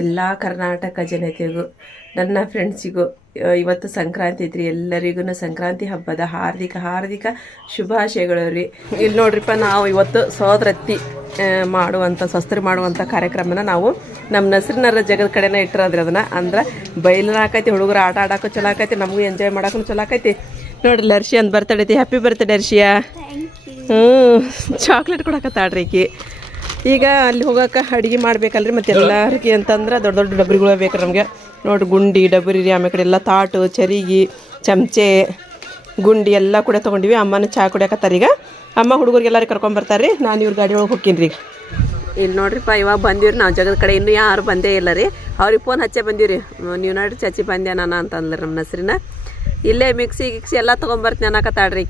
ಎಲ್ಲ ಕರ್ನಾಟಕ ಜನತೆಗೂ ನನ್ನ ಫ್ರೆಂಡ್ಸಿಗೂ ಇವತ್ತು ಸಂಕ್ರಾಂತಿ ಐತ್ರಿ ಎಲ್ಲರಿಗೂ ಸಂಕ್ರಾಂತಿ ಹಬ್ಬದ ಹಾರ್ದಿಕ ಹಾರ್ದಿಕ ಶುಭಾಶಯಗಳು ರೀ. ಇಲ್ಲಿ ನೋಡ್ರಿಪ್ಪ ನಾವು ಇವತ್ತು ಸೋದರತ್ತಿ ಮಾಡುವಂಥ ಸ್ವಸ್ತ್ರಿ ಮಾಡುವಂಥ ಕಾರ್ಯಕ್ರಮನ ನಾವು ನಮ್ಮ ನಸರಿನರ ಜಗದ ಕಡೆನ ಇಟ್ಟಿರೋದ್ರಿ ಅದನ್ನ. ಅಂದ್ರೆ ಬೈಲನ ಆಕೈತಿ ಹುಡುಗರು ಆಟ ಆಡೋಕ್ಕೂ ಚಲೋ ಆಕೈತಿ ನಮಗೂ ಎಂಜಾಯ್ ಮಾಡೋಕ್ಕೂ ಚಲೋ ಆಕೈತಿ. ನೋಡ್ರಿ ಲರ್ಷಿ ಅಂತ ಬರ್ತಡೈತಿ ಐತಿ. ಹ್ಯಾಪಿ ಬರ್ತಡೆ ಹರ್ಷಿಯಾ ಹ್ಞೂ ಚಾಕ್ಲೇಟ್ ಕೊಡಕತ್ತಾಡ್ರಿ ಈಕಿ. ಈಗ ಅಲ್ಲಿ ಹೋಗಕ್ಕೆ ಅಡುಗೆ ಮಾಡ್ಬೇಕಲ್ರಿ ಮತ್ತು ಎಲ್ಲರಿಗೆ ಅಂತಂದ್ರೆ ದೊಡ್ಡ ದೊಡ್ಡ ಡಬ್ರಿಗಳು ಬೇಕು ನಮಗೆ. ನೋಡಿ ಗುಂಡಿ, ಡಬ್ರಿ ಆಮೇಲೆ ಕಡೆ ಎಲ್ಲ ತಾಟು, ಚರಿಗಿ, ಚಮಚೆ, ಗುಂಡಿ ಎಲ್ಲ ಕೂಡ ತೊಗೊಂಡಿವಿ. ಅಮ್ಮನ ಚಹಾ ಕುಡಿಯಕತ್ತಾರ ಈಗ. ಅಮ್ಮ ಹುಡುಗರಿಗೆ ಎಲ್ಲರೂ ಕರ್ಕೊಂಬರ್ತಾರೆ ರೀ ನಾನು ಇವ್ರ ಗಾಡಿ ಒಳಗೆ ಹೋಗ್ತೀನಿ ರೀ ಇಲ್ಲಿ ನೋಡ್ರಿಪ್ಪ, ಇವಾಗ ಬಂದಿವ್ರಿ ನಾವು ಜಗದ ಕಡೆ ಇನ್ನೂ ಯಾರು ಬಂದೇ ಇಲ್ಲ ರೀ. ಅವ್ರಿಗೆ ಫೋನ್ ಹಚ್ಚೆ ಬಂದಿವ್ರಿ. ನೀವು ನೋಡ್ರಿ ಚಚ್ಚಿ ಬಂದೆ ನಾನು ಅಂತಂದ್ರೆ ನಮ್ಮ ಹೆಸ್ರಿನ ಇಲ್ಲೇ ಮಿಕ್ಸಿ ಗಿಕ್ಸಿ ಎಲ್ಲ ತೊಗೊಂಬರ್ತೀನಿ ಅನ್ನಕತ್ತಾಡ್ರಿ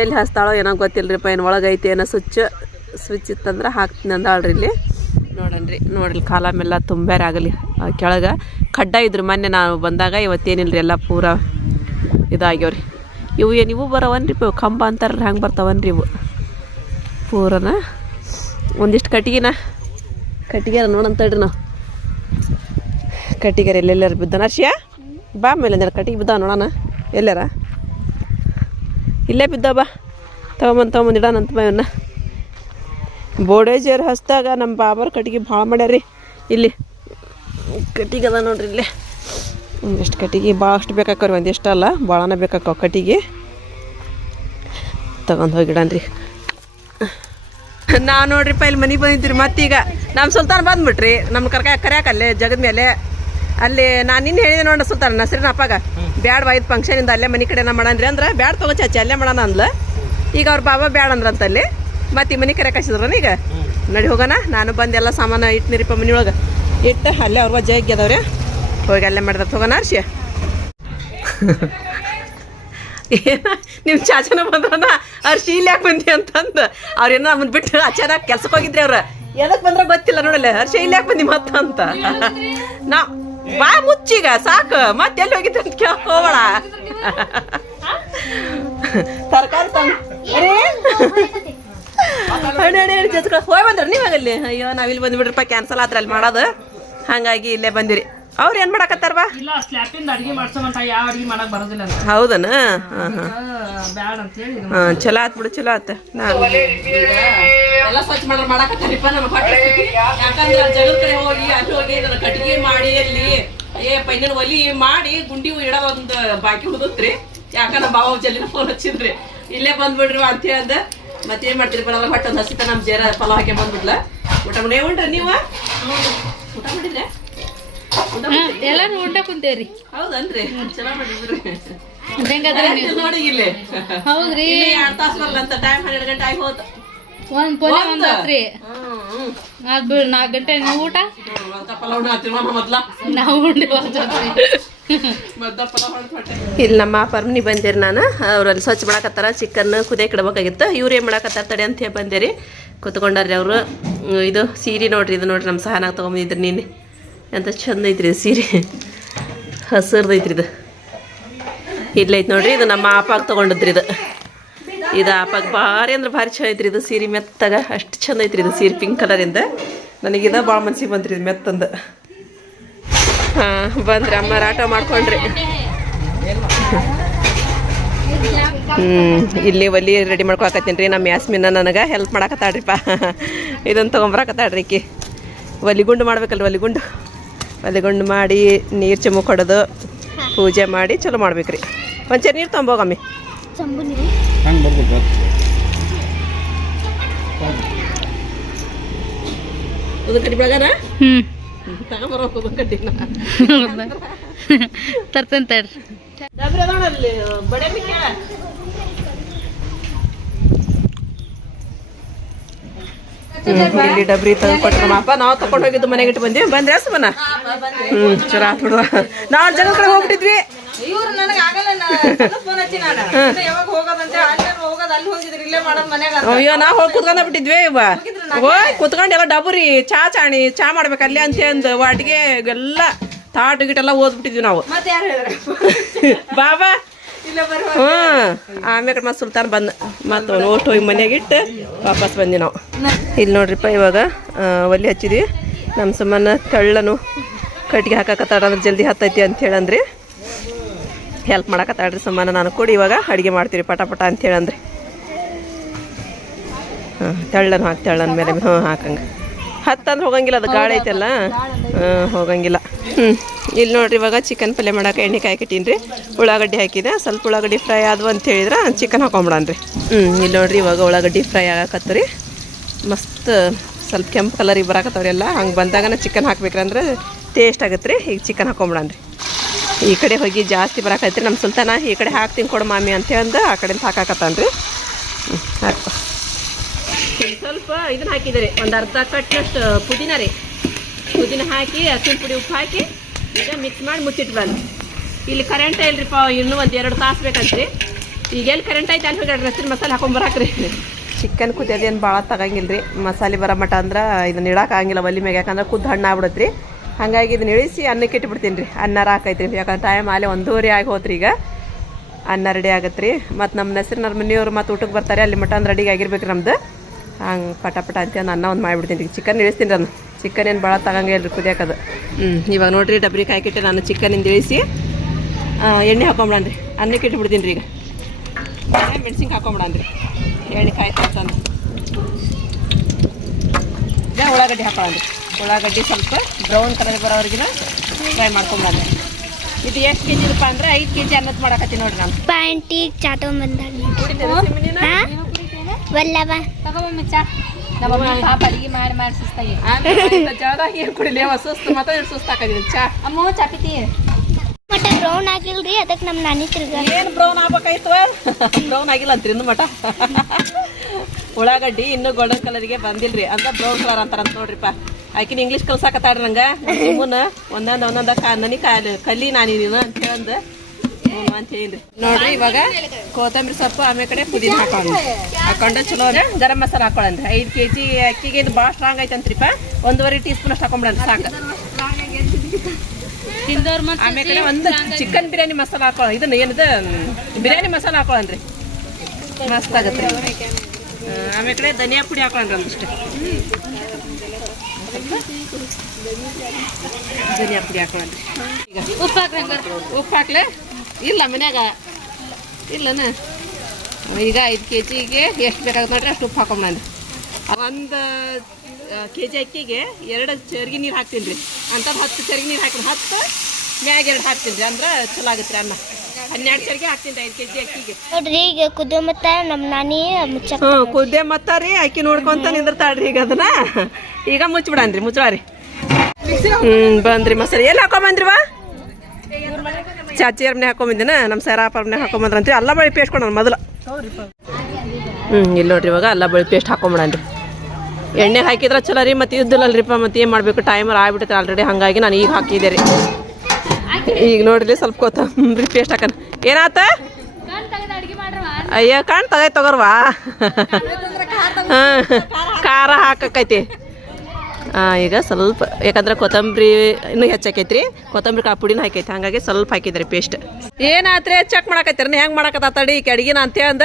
ಎಲ್ಲಿ ಹಚ್ತಾಳೋ ಏನೋ ಗೊತ್ತಿಲ್ಲ ರೀಪ್ಪ ಏನು ಒಳಗೈತೆ ಏನೋ ಸ್ವಿಚ್ ಸ್ವಿಚ್ ಇತ್ತಂದ್ರೆ ಹಾಕ್ತೀನಿ ಅಂದಾಳ್ರಿ ಇಲ್ಲಿ. ನೋಡನ್ರಿ, ನೋಡ್ರಿ, ಕಾಲಮೆಲ್ಲ ಆಗಲಿ ಕೆಳಗೆ ಖಡ್ಡ ಇದ್ರು ಮೊನ್ನೆ ನಾವು ಬಂದಾಗ ಇವತ್ತೇನಿಲ್ಲ ರೀ ಎಲ್ಲ ಪೂರ ಇದಾಗ್ಯವ್ರಿ. ಇವು ಏನು, ಇವು ಬರವನ್ರಿ ಕಂಬ ಅಂತಾರಲ್ಲ ಹ್ಯಾಂಗೆ ಬರ್ತಾವನ್ರಿ ಇವು. ಪೂರನ ಒಂದಿಷ್ಟು ಕಟ್ಟಿಗೆನ. ಕಟ್ಟಿಗೆ ನೋಡೋಣ ತಡ್ರಿ ನಾವು. ಕಟ್ಟಿಗೆ ಎಲ್ಲೆಲ್ಲರ ಬಿದ್ದಾನ? ಅರ್ಷಿಯಾ ಬಾ ಮೇಲೆ ಅಂದ್ರೆ ಕಟ್ಟಿಗೆ ಬಿದ್ದಾವ ನೋಡೋಣ. ಎಲ್ಲಾರ? ಇಲ್ಲೇ ಬಿದ್ದ ಬಾ. ತಗೊಂಬಂದು, ತೊಗೊಂಬಂದು ಇಡೋಣಂತ ಬಾ ಇವನ್ನ ಬೋಡೇಜರ್ ಹಸ್ದಾಗ ನಮ್ಮ ಬಾಬರ್ ಕಟ್ಟಿಗೆ ಭಾಳ ಮಾಡ್ಯಾರ್ರಿ. ಇಲ್ಲಿ ಕಟ್ಟಿಗೆ ಅದ ನೋಡ್ರಿ ಇಲ್ಲಿ. ಒಂದಿಷ್ಟು ಕಟ್ಟಿಗೆ? ಭಾಳಷ್ಟು ಬೇಕಾಕವ್ರಿ, ಒಂದಿಷ್ಟು ಅಲ್ಲ ಭಾಳನ ಬೇಕಾಕವ ಕಟ್ಟಿಗೆ. ತಗೊಂಡು ಹೋಗಿಡನ್ರಿ ನಾವು ನೋಡ್ರಿಪ್ಪ ಇಲ್ಲಿ ಮನೆಗೆ ಬಂದಿದ್ರಿ ಮತ್ತೀಗ. ನಮ್ಮ ಸುಲ್ತಾನ್ ಬಂದ್ಬಿಟ್ರಿ ನಮ್ಮ ಕರ್ಕ ಕರ್ಯಾಕಲ್ಲೇ, ಜಗದ ಮೇಲೆ ಅಲ್ಲಿ ನಾನು ನಿನ್ನೆ ಹೇಳಿದೆ ನೋಡ ಸುಲ್ತಾನ ನಸರಿನ ಅಪ್ಪಾಗ, ಬ್ಯಾಡ ವೈದ್ ಫಂಕ್ಷನಿಂದ ಅಲ್ಲೇ ಮನೆ ಕಡೆನ ಮಾಡನ್ರಿ ಅಂದ್ರೆ, ಬ್ಯಾಡ ತಗೋ ಚಾಚಿ, ಅಲ್ಲೇ ಮಾಡೋಣ ಅಂದ್ಲ. ಈಗ ಅವ್ರ ಬಾಬಾ ಬ್ಯಾಡ ಅಂದ್ರಂತಲ್ಲಿ. ಮತ್ತೆ ಈ ಮನೆ ಕರೆ ಕಳ್ಸಿದ್ರನ ಈಗ ನಡಿ ಹೋಗೋಣ ನಾನು ಬಂದು ಎಲ್ಲ ಸಾಮಾನು ಇಟ್ನಿರಿಪ್ಪ ಮನೆಯೊಳಗೆ ಇಟ್ಟು ಅಲ್ಲೇ ಅವ್ರ ಜಗ್ಗಿ ಅದಾವ್ರಿ ಹೋಗಿ ಅಲ್ಲೇ ಮಾಡಿದ ಹೋಗೋಣ ಅರ್ಷಿ ನಿಮ್ಮ ಚಾಚನ ಬಂದ್ರನ? ಅರ್ಶಿ ಇಲ್ಲಿ ಯಾಕೆ ಬಂದಿ ಅಂತಂದು. ಅವ್ರೇನೋ ನಮ್ಮನ್ನು ಬಿಟ್ಟು ಅಚಾನಕ್ ಕೆಲ್ಸಕ್ಕೆ ಹೋಗಿದ್ರಿ ಅವ್ರ. ಎದಕ್ಕೆ ಬಂದ್ರ ಗೊತ್ತಿಲ್ಲ ನೋಡಲ್ಲ. ಹರ್ಷ ಇಲ್ಲಿ ಯಾಕೆ ಬಂದಿ ಮತ್ತ ಅಂತ. ನಾ ಬಾ ಮುಚ್ಚೀಗ ಸಾಕು. ಮತ್ತೆ ಎಲ್ಲಿ ಹೋಗಿದ್ದೆ ಅಂತ ಕೇಳಕ್ ಹೋಗೋಣ ತರಕಾರಿ ತಂದು ಅಡಿ ಹೋಗಿ ಬಂದ್ರ ನೀವು ಅಲ್ಲಿ ಅಯ್ಯೋ ಇಲ್ಲಿ ಬಂದ್ಬಿಡ್ರಪ್ಪ ಕ್ಯಾನ್ಸಲ್ ಆತ್ರ ಅಲ್ಲಿ ಮಾಡೋದು. ಹಾಗಾಗಿ ಇಲ್ಲೇ ಬಂದಿರಿ. ಅವ್ರು ಏನು ಮಾಡಕತ್ತಾರವಾ? ಇಲ್ಲ ಸ್ಲ್ಯಾಪಿಂದ ಅಡಿಗೆ ಮಾಡ್ಸೋಮಂತ ಯಾವ ಅಡಿಗೆ ಮಾಡಕ್ ಬರೋದಿಲ್ಲ ಅಂತ. ಹೌದನ? ಬ್ಯಾಡ ಅಂತ ಹೇಳಿ ಹಾಂ ಚಲೋ ಆತ್ ಬಿಡು ಚಲೋ ಆತ. ನಾನು ಎಲ್ಲ ಸ್ವಚ್ಛ ಮಾಡ್ರ ಮಾಡಕತ್ತಾರಿಪ್ಪ ನನ್ನ ಹೊಟ್ಟೆ ಯಾಕಂದ್ರೆ ಜಗದ ಕಡೆ ಹೋಗಿ ಅಲ್ಲಿ ಹೋಗಿ ನನ್ನ ಕಟ್ಟಿಗೆ ಮಾಡಿ ಅಲ್ಲಿ. ಏ ಪೈನಲ್ ಒಲಿ ಮಾಡಿ ಗುಂಡಿ ಇಡೋದು ಒಂದು ಬಾಕಿ ಉಳಿದತ್ರಿ ಯಾಕಂದ್ರೆ ಬಾವ ಜಲ್ಲಿನ ಫೋನ್ ಹಚ್ಚಿದ್ರಿ. ಇಲ್ಲೇ ಬಂದ್ಬಿಡ್ರಿ ಅಂತ ಹೇಳ್ದ. ಮತ್ತೇನ್ ಮಾಡ್ತೀರಿ ಬರಲ್ಲ ಹೊಟ್ಟೆ ಒಂದು ಹಸಿತ ನಮ್ಮ ಜೇರ ಪಲಾವ್ ಹಾಕಿ ಬಂದ್ಬಿಡ್ಲ ಊಟ ಮನೆ ಉಂಡ್ರ ನೀವ ಊಟ ಮಾಡಿದ್ರೆ ಕುಂತೇವ್ರಿ ಹೌದನ್ರಿ ಚಲೋ ಮಾಡಿದ್ರಿ ನೋಡಿ ಇಲ್ಲಿ ಹೌದ್ರಿ ಇನ್ನೂ ಎರಡ್ ತಾಸ್ ಬರ್ಲಂತ ಟೈಮ್ ಹನ್ನೆರಡು ಗಂಟೆ ಆಗಿ ಹೋತ ಒಂದ್ ಪೊಲೆ ಒಂದ್ ಬಿಡ್ ನಾಲ್ಕು ಗಂಟೆ ನೀವು ಊಟ ನಾವು ಉಂಡಿ ಇಲ್ಲಿ ನಮ್ಮ ಪರ್ಮನಿ ಬಂದಿರಿ ನಾನು. ಅವ್ರಲ್ಲಿ ಸ್ವಚ್ಛ ಮಾಡಾಕತ್ತಾರ ಚಿಕನ್ ಕುದೇ ಇಡಬೇಕಾಗಿತ್ತು. ಇವ್ರು ಏನು ಮಾಡಕತ್ತಾರ ತಡೆ ಅಂತ ಹೇಳಿ ಬಂದಿರಿ ಕುತ್ಕೊಂಡಾರ್ರಿ ಅವರು. ಇದು ಸೀರೆ ನೋಡ್ರಿ, ಇದು ನೋಡ್ರಿ ನಮ್ಮ ಸಹನಾಗ ತೊಗೊಂಬಂದಿದ್ರಿ ನೀನು ಎಂತ ಚಂದ ಐತ್ರಿ ಸೀರೆ. ಹಸಿರ್ದು ಐತ್ರಿ ಇದು. ಇಲ್ಲೈತೆ ನೋಡ್ರಿ, ಇದು ನಮ್ಮ ಆಪಾಗ ತೊಗೊಂಡದ್ರಿ ಇದು. ಇದು ಆಪಾಗ ಭಾರಿ ಅಂದ್ರೆ ಭಾರಿ ಚಂದ ಐತ್ರಿ ಇದು ಸೀರೆ ಮೆತ್ತಾಗ. ಅಷ್ಟು ಚಂದ ಐತ್ರಿ ಇದು ಸೀರೆ ಪಿಂಕ್ ಕಲರಿಂದ ನನಗಿದ ಭಾಳ ಮನ್ಸಿಗೆ ಬಂತ್ರಿ ಇದು ಮೆತ್ತಂದು. ಹಾಂ ಬಂದ್ರಿ ಅಮ್ಮ ರಾಟ ಮಾಡ್ಕೊಂಡ್ರಿ. ಹ್ಮ್ ಇಲ್ಲಿ ಒಲಿ ರೆಡಿ ಮಾಡ್ಕೊಳಕತ್ತೀನಿ ರೀ. ನಮ್ಮ ಯಾಸ್ಮಿನ ನನಗೆ ಹೆಲ್ಪ್ ಮಾಡಕತ್ತಾಳ್ರಿಪ್ಪ. ಇದನ್ನು ತಗೊಂಬರಾಕತ್ತಾಡ್ರಿ ಈಕಿ. ಒಲಿಗುಂಡು ಮಾಡ್ಬೇಕಲ್ರಿ ಒಲಿಗುಂಡು. ಒಲಿಗುಂಡು ಮಾಡಿ ನೀರು ಚುಮ್ಮು ಕೊಡೋದು ಪೂಜೆ ಮಾಡಿ ಚಲೋ ಮಾಡ್ಬೇಕ್ರಿ. ಒಂಚೂರು ನೀರು ತೊಂಬೋಗಮ್ಮಿ ಹಂಗೆ ತರ್ತೇನೆ ತಡ್ರಿ ಇಲ್ಲಿ ಡಬ್ರಿ ತಂದು ಕೊಟ್ರ ಅಪ್ಪ ನಾವು ತಗೊಂಡು ಹೋಗಿದ್ದು ಮನೆಗೆ ಇಟ್ಟು ಬಂದ್ವಿ. ಬಂದ್ರೆ ಸುಮ್ಮನ ಹ್ಞೂ ಚಲೋ ಆತ್ ಬಿಡುವ ನಾವು ಜನ ಕಡೆ ಹೋಗ್ಬಿಟ್ಟಿದ್ವಿ. ಇವ್ರು ನನಗೆ ಆಗಲ್ಲ ಫೋನ್ ಹಚ್ಚಿ ನಾನು. ಯಾವಾಗ ಹೋಗೋದಂತ ಅಲ್ಲಿ ಹೋಗೋದು ಅಲ್ಲಿ ಹೋಗಿದ್ರು ಇಲ್ಲೇ ಮಾಡೋದು ಮನ್ಯಾಗ ಅಯ್ಯೋ ನಾವು ಹೋಗಿ ಕುತ್ಕೊಂಡ ಬಿಟ್ಟಿದ್ವಿ ಇವ. ಹೋಯ್ ಕುತ್ಕೊಂಡು ಎಲ್ಲ ಡಬರಿ ಚಾ ಚಾಣಿ ಚಾ ಮಾಡ್ಬೇಕು ಅಲ್ಲಿ ಅಂತ ಅಂದು ವಾಟಿಗೆ ಎಲ್ಲ ತಾಟು ಗಿಟೆಲ್ಲ ಓದ್ಬಿಟ್ಟಿದ್ವಿ ನಾವು. ಬಾಬಾ. ಹ್ಞೂ ಆಮೇಲೆ ಮತ್ತೆ ಸುಲ್ತಾನ್ ಬಂದ ಮತ್ತೆ ಅವ್ನು ಓಟ್ ಹೋಗಿ ಮನೆಗೆ ಇಟ್ಟು ವಾಪಸ್ ಬಂದ್ವಿ ನಾವು. ಇಲ್ಲಿ ನೋಡ್ರಿಪ್ಪ ಇವಾಗ ಒಲ್ಲಿ ಒಲೆ ಹಚ್ಚಿದ್ವಿ. ನಮ್ಮ ಸುಮ್ಮನೆ ತಳ್ಳನು ಕಟ್ಟಿಗೆ ಹಾಕಕತ್ತಾರ ಅಂದ್ರೆ ಜಲ್ದಿ ಹತ್ತೈತಿ ಅಂತ ಹೇಳಂದ್ರಿ. ಹೆಲ್ಪ್ ಮಾಡಕತ್ತಾಳ್ರಿ ಸುಮ್ಮನೆ. ನಾನು ಕೂಡ ಇವಾಗ ಅಡುಗೆ ಮಾಡ್ತೀರಿ ಪಟ ಪಟ ಅಂತ ಅಂದ್ರಿ. ಹಾಂ ತೆಳ್ಳನು ಹಾಕಿ ತೆಳ್ಳನ ಮೇಲೆ. ಹ್ಞೂ ಹಾಕಂಗೆ. ಹತ್ತಂದ್ರೆ ಹೋಗಂಗಿಲ್ಲ ಅದು ಗಾಳಿ ಐತಲ್ಲ? ಹಾಂ ಹೋಗಂಗಿಲ್ಲ. ಹ್ಞೂ ಇಲ್ಲಿ ನೋಡ್ರಿ ಇವಾಗ ಚಿಕನ್ ಪಲ್ಯ ಮಾಡೋಕೆ ಎಣ್ಣೆ ಕಾಯ್ಕಿಟ್ಟೀನಿ ರೀ ಉಳ್ಳಾಗಡ್ಡಿ ಹಾಕಿದೆ. ಸ್ವಲ್ಪ ಉಳ್ಳಾಗಡ್ಡಿ ಫ್ರೈ ಆದ್ವು ಅಂತ ಹೇಳಿದ್ರೆ ಚಿಕನ್ ಹಾಕೊಂಬಿಡನ್ರಿ. ಹ್ಞೂ ಇಲ್ಲಿ ನೋಡ್ರಿ ಇವಾಗ ಉಳ್ಳಾಗಡ್ಡಿ ಫ್ರೈ ಆಗಕತ್ತರಿ ಮಸ್ತ್ ಸ್ವಲ್ಪ ಕೆಂಪು ಕಲರಿಗೆ ಬರಾಕತ್ತವ್ರಿ ಎಲ್ಲ. ಹಂಗೆ ಬಂದಾಗನ ಚಿಕನ್ ಹಾಕ್ಬೇಕಂದ್ರೆ ಟೇಸ್ಟ್ ಆಗುತ್ತೆ ರೀ ಈಗ ಚಿಕನ್ ಹಾಕೊಂಬಿಡನ್ರಿ. ಈ ಕಡೆ ಹೋಗಿ ಜಾಸ್ತಿ ಬರಕೈತ್ರಿ ನಮ್ಮ ಸುಲ್ತಾನ ಈ ಕಡೆ ಹಾಕ್ತೀನಿ ಕೊಡು ಮಾಮಿ ಅಂತ ಅಂದು ಆ ಕಡೆಯಿಂದ ಹಾಕಾಕತ್ತಾನ್ರಿ. ರೀ ಸ್ವಲ್ಪ ಇದನ್ನ ಹಾಕಿದ್ದಾರೆ ಒಂದು ಅರ್ಧ ಕಟ್ಟಷ್ಟು ಪುದೀನ ರೀ. ಪುದೀನ ಹಾಕಿ ಹಸಿನ ಪುಡಿ ಉಪ್ಪು ಹಾಕಿ ಈಗ ಮಿಕ್ಸ್ ಮಾಡಿ ಮುಚ್ಚಿಟ್ಟು ಬಂದು ಇಲ್ಲಿ ಕರೆಂಟ್ ಇಲ್ರಿಪ್ಪ ಇನ್ನೂ ಒಂದು ಎರಡು ತಾಸು ಬೇಕಂತ್ರಿ. ಈಗ ಎಲ್ಲಿ ಕರೆಂಟ್ ಐತೆ ಅಲ್ಲಿ ಹೋಗಿ ಹಸಿರು ಮಸಾಲೆ ಹಾಕೊಂಬರಾಕ್ರಿ ಚಿಕನ್ ಕುದಿಯೋದೇನು ಭಾಳ ತಗಂಗಿಲ್ಲ ರೀ ಮಸಾಲೆ ಬರೋ ಮಟ್ಟ ಅಂದ್ರೆ ಇದನ್ನ ಇಡಕ್ಕೆ ಆಗಂಗಿಲ್ಲ ಒಲಿ ಮ್ಯಾಗ ಯಾಕಂದ್ರೆ ಕುದ್ದು ಹಣ್ಣು ಆಗ್ಬಿಡತ್ರಿ. ಹಾಗಾಗಿ ಇದನ್ನ ಇಳಿಸಿ ಅನ್ನಕ್ಕೆ ಇಟ್ಬಿಡ್ತೀನಿ ರೀ. ಅನ್ನ ಹಾಕೈತ್ರಿ ಯಾಕಂದ್ರೆ ಟೈಮ್ ಅಲ್ಲೇ ಒಂದೂವರೆ ಆಗಿ ಹೋತ್ರಿ ಈಗ. ಅನ್ನ ರೆಡಿ ಆಗತ್ತೆ ರೀ ಮತ್ತು ನಮ್ಮ ಹೆಸ್ರಿನ ಮನೆಯವ್ರು ಮತ್ತು ಊಟಕ್ಕೆ ಬರ್ತಾರೆ. ಅಲ್ಲಿ ಮಟನ್ ರೆಡಿ ಆಗಿರ್ಬೇಕು ನಮ್ದು. ಹಂಗೆ ಪಟ ಪಟ ಅಂತ ಅಂದ್ ಅನ್ನ ಒಂದು ಮಾಡಿಬಿಡ್ತೀನಿ ರೀ. ಚಿಕನ್ ಇಳಿಸ್ತೀನಿ ನಾನು. ಚಿಕನ್ ಏನು ಭಾಳ ತಗಂಗಿಲ್ಲ ರೀ ಕುದಿಯಾಕದು ಹ್ಞೂ ಇವಾಗ ನೋಡಿರಿ ಡಬ್ರಿ ಕಾಯ್ಕಿಟ್ಟೆ ನಾನು ಚಿಕನಿಂದ ಇಳಿಸಿ ಎಣ್ಣೆ ಎಣ್ಣೆ ರೀ. ಅನ್ನಕ್ಕೆ ಇಟ್ಬಿಡ್ತೀನಿ ರೀ ಈಗ. ಮೆಣಸಿನ್ಗೆ ರೀ. ಎಣ್ಣೆ ಕಾಯ್ತು ಅಂತಂದು ಉಳ್ಳಾಗಡ್ಡಿ ಹಾಕೊಳ್ಳಂದ್ರಿ ಉಳ್ಳಾಗಡ್ಡಿ ಸ್ವಲ್ಪ ಬ್ರೌನ್ ಕಲರ್ ಬರೋವರೆಗಿನ ಫ್ರೈ ಮಾಡ್ಕೊಂಬಂದೆ ಇದು ಎಷ್ಟು ಕೆ ಇರಪ್ಪ ಅಂದ್ರೆ ಐದು ಕೆ ಜಿ ಅನ್ನತ್ ಮಾಡಕತ್ತೀನಿ ನೋಡ್ರಿ ನಾನು ಪ್ಯಾಂಟಿ ಚಾಟೋ ಬಂದ ವಲ್ಲವ ತಗೋಬಮ್ಮ ಚಾ. ನಮ್ಮ ಪಾಪ ಅಡಿಗೆ ಮಾಡಿ ಮಾಡಿ ಸುಸ್ತಾಗಿ. ಚಾದಾಗ ಏನು ಕುಡಿಲಿ? ಸುಸ್ತು ಮತ್ತೆ ಸುಸ್ತು ಹಾಕಿದ್ದೀನಿ ಚಾ. ಅಮ್ಮ ಚಾ ಪಿತಿ. ಮಟ ಬ್ರೌನ್ ಆಗಿಲ್ರಿ ಅದಕ್ಕೆ ನಮ್ಮ ನಾನಿ ತಿರ್ಗ. ಏನು ಬ್ರೌನ್ ಆಗ್ಬೇಕಾಯ್ತು? ಬ್ರೌನ್ ಆಗಿಲ್ಲ ಅಂತ್ರಿ ಇನ್ನು ಮಟ? ಉಳ್ಳಾಗಡ್ಡಿ ಇನ್ನೂ ಗೋಲ್ಡನ್ ಕಲರ್ಗೆ ಬಂದಿಲ್ರಿ. ಅಂತ ಬ್ರೌನ್ ಕಲರ್ ಅಂತಾರಂತ ನೋಡ್ರಿಪ್ಪ. ಆಕಿನ ಇಂಗ್ಲೀಷ್ ಕಲ್ಸಾಕತ್ತಾಡ್ರಿ ನಂಗೆ. ಸುಮ್ಮನ ಒಂದೊಂದು ಒಂದೊಂದು ನನಗೆ ಕಾಲಿ ಕಲಿ ನಾನು ನೀನು ಅಂತ ಹೇಳಂದು. ಅಂತ ಹೇಳಿದ್ರಿ ನೋಡ್ರಿ ಇವಾಗ ಕೊತ್ತಂಬರಿ ಸೊಪ್ಪು ಆಮೇಲೆ ಕಡೆ ಪುದೀನ ಹಾಕೊಂಡು ಹಾಕೊಂಡು ಚಲೋ ಅಂದ್ರೆ ಗರಂ ಮಸಾಲ ಹಾಕೊಳ್ಳಿ ಐದು ಕೆ ಜಿ ಅಕ್ಕಿಗೆ ಇದು ಭಾಳ ಸ್ಟ್ರಾಂಗ್ ಐತಂತ್ರಿಪ್ಪ ಒಂದೂವರೆ ಟೀ ಸ್ಪೂನ್ ಅಷ್ಟು ಹಾಕೊಂಬಿಡಂತ ಸಾಕು. ಆಮೇಲೆ ಕಡೆ ಒಂದು ಚಿಕನ್ ಬಿರಿಯಾನಿ ಮಸಾಲ ಹಾಕೊಳ್ಳ ಇದನ್ನ ಏನದ? ಬಿರಿಯಾನಿ ಮಸಾಲ ಹಾಕೊಳ್ಳಂದ್ರಿ ಮಸ್ತ್ ಆಗತ್ತೆ. ಆಮೇಲೆ ಕಡೆ ಧನಿಯಾ ಪುಡಿ ಹಾಕೊಳ್ಳಂದ್ರಿ ಒಂದಿಷ್ಟು. ಧನಿಯಾ ಈಗ ಉಪ್ಪು ಹಾಕ್ರಿ. ಉಪ್ಪು ಹಾಕ್ಲೆ ಇಲ್ಲ, ಮನ್ಯಾಗ. ಇಲ್ಲನ? ಈಗ ಐದು ಕೆ ಜಿಗೆ ಎಷ್ಟು ಬೇಕಾಗುತ್ತೆ ನೋಡ್ರಿ, ಅಷ್ಟು ಉಪ್ಪು ಹಾಕೋಣ ಒಂದು ಕೆ ಜಿ ಅಕ್ಕಿಗೆ ಎರಡು ಚರ್ಗಿ ನೀರು ಹಾಕ್ತೀನಿ ರೀ. ಅಂಥದ್ದು ಹತ್ತು ಚರ್ಗಿ ನೀರು ಹಾಕಿ ಹತ್ತು, ಮ್ಯಾಗ ಎರಡು ಹಾಕ್ತೀನಿ ರೀ. ಅಂದ್ರೆ ಚಲೋ ಆಗುತ್ತೆ ರೀ ಅನ್ನ. ಹನ್ನೆರಡು ಸರಿಗೆ ಹಾಕ್ತೀನಿ ಐದು ಕೆ ಜಿ ಅಕ್ಕಿಗೆ. ನೋಡ್ರಿ ಈಗ ಕುದಿಯೋ ಮತ್ತ ನಮ್ಮ ನಾನಿ ಮುಚ್ಚ ಹ್ಞೂ ಕುದ್ದೆ ಮತ್ತ ರೀ ಅಕ್ಕಿ ನೋಡ್ಕೊಂತ ನಿಂದಿರ್ತಾಳ್ರಿ ಈಗ ಅದನ್ನ. ಈಗ ಮುಚ್ಚಿಬಿಡನ್ರಿ ಮುಚ್ಚವಾರಿ. ಹ್ಞೂ ಬಂದ್ರಿ ಮಸಾಲೆ ಎಲ್ಲಿ ಹಾಕೊಂಬಂದ್ರಿವಾ ವಾ? ಚಾಚಿಯರ್ನೆ ಹಾಕೊಂಬಂದಿನ ನಮ್ಮ ಅರ್ಮನೆ ಹಾಕೊಂಬಂದ್ರಂತ್ರಿ. ಅಲ್ಲ ಬಳಿ ಪೇಸ್ಟ್ ಕೊಡೋಣ ಮೊದಲು. ಹ್ಞೂ ಇಲ್ಲಿ ನೋಡ್ರಿ ಇವಾಗ ಅಲ್ಲ ಬಳಿ ಪೇಸ್ಟ್ ಹಾಕೊಂಬಿಡನ್ರಿ ಎಣ್ಣೆ ಹಾಕಿದ್ರೆ ಚಲೋ ರೀ ಮತ್ತು ಇದ್ದಿಲ್ಲಲ್ರಿಪ್ಪ ಮತ್ತೆ ಏನು ಮಾಡಬೇಕು? ಟೈಮರ್ ಆಗ್ಬಿಟ್ಟೈತೆ ಆಲ್ರೆಡಿ ಹಾಗಾಗಿ ನಾನು ಈಗ ಹಾಕಿದ್ದೆ ರೀ. ಈಗ ನೋಡ್ರಿ ಸ್ವಲ್ಪ ಕೊತ್ತಂಬರಿ ಪೇಸ್ಟ್ ಹಾಕನ್ ಏನಾತ? ಅಯ್ಯ ಕಣ್ ತಗೈ ತಗೋರ್ವಾ. ಹಾಂ ಖಾರ ಹಾಕಕ್ಕೈತಿ ಹಾಂ ಈಗ ಸ್ವಲ್ಪ ಯಾಕಂದ್ರೆ ಕೊತ್ತಂಬರಿ ಇನ್ನೂ ಹೆಚ್ಚಾಕೈತ್ರಿ. ಕೊತ್ತಂಬರಿ ಕಾ ಪುಡಿನ ಹಾಕೈತಿ. ಹಾಗಾಗಿ ಸ್ವಲ್ಪ ಹಾಕಿದ್ರಿ ಪೇಸ್ಟ್ ಏನಾತ್ರಿ? ಚೆಕ್ ಮಾಡಕತ್ತೀರಿ ಹೆಂಗೆ ಮಾಡಕತ್ತ ತಡಿ ಈಗ ಅಡಿಗೆನ ಅಂತ ಅಂದ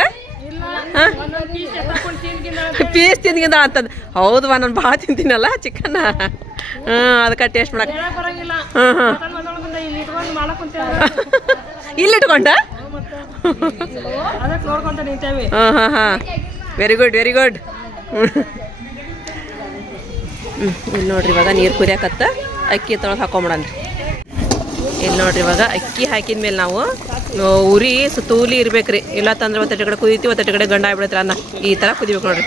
ಪೀಸ್ ತಿಂದ ಅಂತಂದು ಹೌದು ನಾನು ಭಾಳ ತಿಂತೀನಲ್ಲ ಚಿಕನ್ ಹಾಂ ಅದಕ್ಕೆ ಟೇಸ್ಟ್ ಮಾಡಕ್ಕೆ ಬರಂಗಿಲ್ಲ. ಹಾಂ ಹಾಂ. ಇಲ್ಲಿ ಇಟ್ಕೊಂಡು ವೆರಿ ಗುಡ್ ವೆರಿ ಗುಡ್ ಇಲ್ಲಿ ನೋಡ್ರಿ ಇವಾಗ ನೀರು ಕುದಿಯಾಕತ್ತ. ಅಕ್ಕಿ ತೊಳಗೆ ಹಾಕೊಂಬಿಡನ್ರಿ ಇಲ್ಲಿ ನೋಡ್ರಿ ಇವಾಗ ಅಕ್ಕಿ ಹಾಕಿದ ಮೇಲೆ ನಾವು ಉರಿ ಸುತ್ತೂಲಿ ಇರ್ಬೇಕ್ರಿ. ಇಲ್ಲ ತಂದ್ರೆ ಒತ್ತಟಿ ಕಡೆ ಕುದೀತಿ ಒತ್ತಟಿ ಕಡೆ ಗಂಡ ಆಗ್ಬಿಡತ್ರಿ ಅನ್ನ. ಈ ಥರ ಕುದಿಬೇಕು ನೋಡ್ರಿ.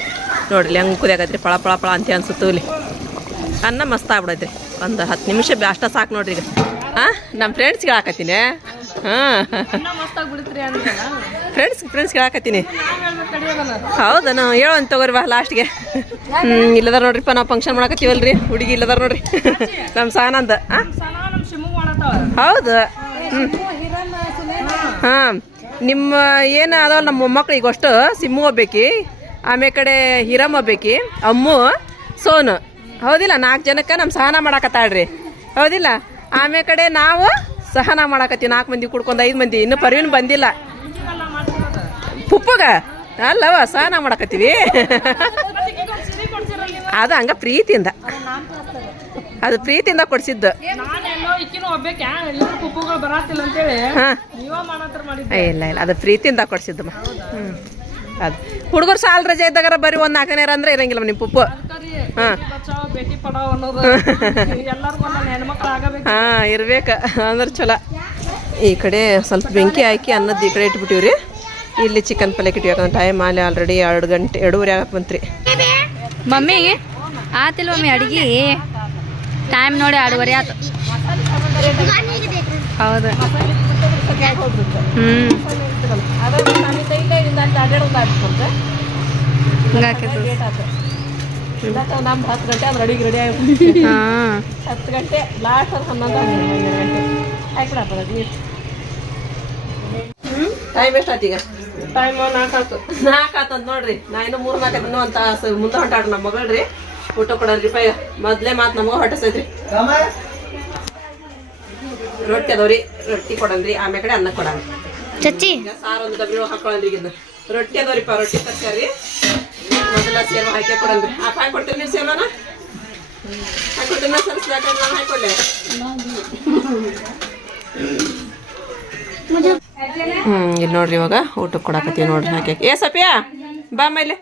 ನೋಡ್ರಿ ಹೆಂಗೆ ಕುದಿಯಾಕತ್ರಿ? ಪಳ ಪಳ ಪಳ ಅಂತ ಅನ್ಸುತ್ತೂಲಿ ಅನ್ನ ಮಸ್ತ್ ಆಗ್ಬಿಡೈತ್ರಿ ಒಂದು ಹತ್ತು ನಿಮಿಷ ಅಷ್ಟ ಸಾಕು ನೋಡ್ರಿ ಈಗ. ಹಾಂ. ನಮ್ಮ ಫ್ರೆಂಡ್ಸ್ಗೆ ಹಾಕತ್ತೀನಿ ಹಾಂ ಫ್ರೆಂಡ್ಸ್ ಫ್ರೆಂಡ್ಸ್ಗೆ ಹಾಕತ್ತೀನಿ ನಾವು ಹೇಳ್ಬೇಕು ಅಂತ ಹೌದಾ ನಾವು ಹೇಳೋನ್ ತಗೋರಿ ಬಾ ಲಾಸ್ಟ್ಗೆ ಹ್ಞೂ ಇಲ್ಲದಾರ ನೋಡ್ರಿಪ್ಪ ನಾವು ಫಂಕ್ಷನ್ ಮಾಡಕತ್ತೀವಲ್ರಿ? ಹುಡುಗಿ ಇಲ್ಲದಾರ ನೋಡ್ರಿ. ನಮ್ಮ ಸಾನಂದ ಹೌದು. ಹ್ಞೂ ಹಾಂ ನಿಮ್ಮ ಏನು ಅದಾವ ನಮ್ಮ ಮೊಮ್ಮಕ್ಳಿಗೆ ಅಷ್ಟು ಸಿಮ್ಮು ಒಬ್ಬಕಿ ಆಮೇಲೆ ಕಡೆ ಹಿರಮ್ ಒಬ್ಬೇಕಿ ಅಮ್ಮು ಸೋನು. ಹೌದಿಲ್ಲ, ನಾಲ್ಕು ಜನಕ್ಕೆ ನಮ್ಮ ಸಹನ ಮಾಡಾಕತ್ತಾಳ್ರಿ. ಹೌದಿಲ್ಲ ಆಮೇಲೆ ಕಡೆ ನಾವು ಸಹನ ಮಾಡಾಕತ್ತೀವಿ. ನಾಲ್ಕು ಮಂದಿ ಕುಡ್ಕೊಂಡು ಐದು ಮಂದಿ, ಇನ್ನು ಪರಿವಿನ ಬಂದಿಲ್ಲ. ಪುಪ್ಪಗ? ಅಲ್ಲವ ಸಹನ ಮಾಡಾಕತ್ತೀವಿ. ಅದು ಹಂಗ ಪ್ರೀತಿಯಿಂದ. ಅದು ಪ್ರೀತಿಯಿಂದ ಕೊಡ್ಸಿದ್ದು. ಇಲ್ಲ ಇಲ್ಲ, ಅದು ಪ್ರೀತಿಯಿಂದ ಕೊಡ್ಸಿದ್ದಮ್ಮ ಹ್ಮ್. ಅದು. ಹುಡುಗರು ಸಾಲ ರಜೆ ಇದ್ದಾಗ ಬರೀ ಒಂದು ನಾಲ್ಕನೇರ ಅಂದ್ರೆ ಇರಂಗಿಲ್ಲ ನಿಮ್ಮ ಪುಪ್ಪು. ಹಾ. ಹಾ ಇರ್ಬೇಕು. ಅಂದ್ರೆ ಚಲೋ. ಈ ಕಡೆ ಸ್ವಲ್ಪ ಬೆಂಕಿ ಹಾಕಿ ಅನ್ನದ ಈ ಕಡೆ ಇಟ್ಬಿಟ್ಟಿವ್ರಿ. ಇಲ್ಲಿ ಚಿಕನ್ ಪಲ್ಯಕ್ಕೆ ಇಟ್ವಿ ಯಾಕಂದ್ರೆ ಟೈಮ್ ಅಲ್ಲಿ ಆಲ್ರೆಡಿ ಎರಡು ಗಂಟೆ ಎರಡೂವರೆ ಆಗಕ್ಕೆ ಬಂತ್ರಿ. ಮಮ್ಮಿ ಆತಿಲ್ ಮಮ್ಮಿ ಅಡಿಗಿ. ಟೈಮ್ ನೋಡಿ ಎರಡೂವರೆ ಆತು. ಹೌದು. ಹಿಂಗಾಕೈತಿ ನಮ್ದು ಹತ್ತು ಗಂಟೆ ಅದು ರೆಡಿ ರೆಡಿ ಆಗಿ ಹಾ. ಹತ್ತು ಗಂಟೆ ಲಾಸ್ಟ್ ಅದು ಹನ್ನೊಂದು ಹನ್ನೆರಡು ಗಂಟೆ. ಹಾಕ್ಬಿಡಪ್ಪ ಟೈಮ್ ಎಷ್ಟು ಆಯ್ತು ಈಗ? ಟೈಮ್ ನಾಲ್ಕು ನಾಲ್ಕು ಆತಂತ ನೋಡ್ರಿ. ನಾ ಇನ್ನೂ ಮೂರು ನಾಲ್ಕು ಇನ್ನೂ ಅಂತ ಮುಂದೆ ಹೊಂಟಾಡ್ರಿ ನಮ್ಮ ಮಗಳ್ರಿ. ಊಟ ಕೊಡೋದ್ರಿ ಪೈ ಮೊದ್ಲೇ ಮಾತು ನಮಗ ಹೊಟ್ಟಸೈತ್ರಿ ರೊಟ್ಟಿ ಅದಾವ್ರಿ ರೊಟ್ಟಿ ಕೊಡನ್ರಿ ಆಮೇಲೆ ಕಡೆ ಅನ್ನ ಈಗ ಸಾರು ಒಂದು ಒಳಗ್ ಹಾಕೊಳನ್ರಿ ಈಗ ರೊಟ್ಟಿ ಅದಾವ್ರಿಪ್ಪ ರೊಟ್ಟಿ ತರಕಾರಿ ಮೊದಲ ಸೇರ್ವ ಹಾಕಿ ಕೊಡನ್ರಿ ಆ, ಹಾಕಿ ಕೊಡ್ತೀರಿ ನೀವು ಸೇರ್ವನ? ಹಾಕೊಡ್ತೀನಿ ನಾ ಸರಿಸಿ ನಾನು ಹಾಕೊಡ್ಲೆ ಹ್ಮ್ ಇಲ್ಲಿ ನೋಡ್ರಿ ಇವಾಗ ಊಟಕ್ಕೆ ಕೊಡಕತ್ತೀವಿ ನೋಡ್ರಿ ಹಾಕಿ ಏ ಸಪಿಯಾ ಬಾ ಮೇಲೆ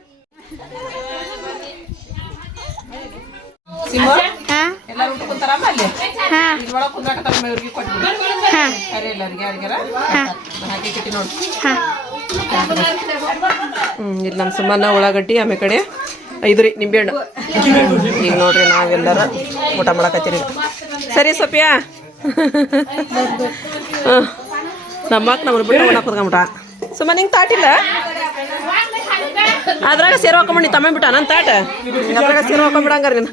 ಎಲ್ಲಾರು ಊಟ ಕುಂತಾರಮ್ಮ ಅಲ್ಲಿ ಹಾ. ಇಲ್ಲಿ ಒಳಗೆ ಕುಂದ್ರಾಕತ್ತಾರ ಇವ್ರಿಗೆ ಕೊಟ್ಬಿಡಿ. ಹಾ. ಅರೆ ಎಲ್ಲರಿಗೆ ಯಾರಿಗಾರ ಹಾಕಿ ಕಿಟ್ಟಿ ನೋಡಿ. ಹಾ. ಹ್ಮ್ ನಮ್ಮ ಸುಮ್ಮನ ಉಳ್ಳಾಗಡ್ಡಿ ಆಮೇಲೆ ಕಡೆ. ಐದು ರೀ ನಿಂಬೆಹಣ್ಣು. ಈಗ ನೋಡ್ರಿ ನಾವೆಲ್ಲರೂ ಊಟ ಮಾಡಕತ್ತೀರಿ. ಸರಿ ಸೊಪ್ಯಾ ನಮ್ಮಕ್ ನಮ್ಮ ಅಕ್ಕ ನಮ್ಮನ್ನ ಬಿಟ್ಟು ಉಣ್ಣಾಕ್ ಕುತ್ಕೊಂಬಿಟ್ಟ ಸುಮ್ಮ ನಿಂಗೆ ತಾಟಿಲ್ಲ ಅದ್ರಾಗ ಸೇರು ಹಾಕೊಂಬಿಡಿ ತಮ್ಮ ಬಿಟ್ಟ ನನ್ನ ತಾಟ. ಅದ್ರಾಗ ಸೇರು ಹಾಕೊಂಬಿಡಂಗಾರ ನೀನು.